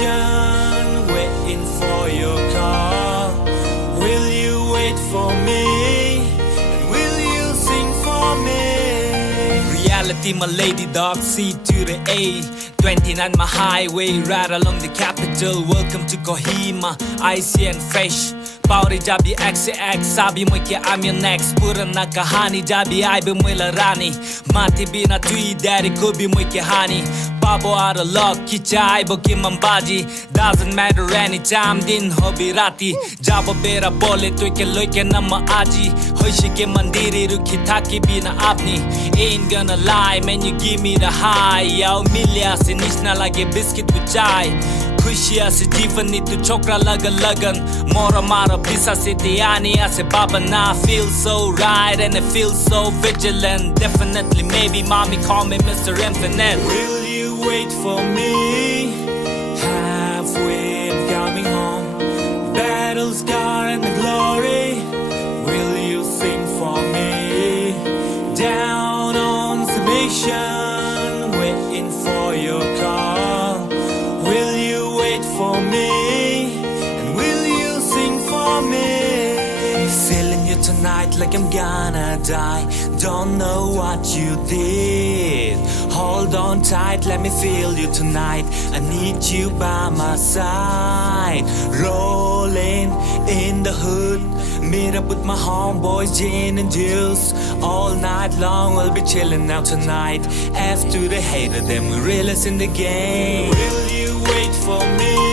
station, waiting for your call. Will you wait for me? And will you sing for me? Reality, my lady dog, C to the A. 29 my highway, right along the capital. Welcome to Kohima, icy and fresh. Pauri jabi XCX, sabi mo kaya I'm your next. Pura na kahani, jabi ay mo larani. Mati bina tui, daddy kubi mo kaya hani. Babo out of luck, kicha ay ki mambaji. Doesn't matter anytime, din hobi rati. Jabo bera bole, tui ke loy ke na maaji. Hoishi ke mandiri, ruki taki bina apni. Ain't gonna lie, man, you give me the high. Yao milya se nishna lage biscuit with chai. खुशिया से जीवन नीतु छोकरा लगन लगन मोरा मारा पिसा से तियानी ऐसे बाबा ना feel so right and it feels so vigilant. Definitely maybe mommy call me Mr. Infinite. Will you wait for me? Halfway I'm coming home. Battle scar and the glory. Will you sing for me? Down on submission, waiting for your call. Will you wait for me? And will you sing for me? Feeling you tonight like I'm gonna die. Don't know what you did. Hold on tight, let me feel you tonight. I need you by my side. Rolling in the hood, meet up with my homeboys, gin and juice. All night long we'll be chilling out tonight. F to the hater, then we realest in the game. Will you wait for me?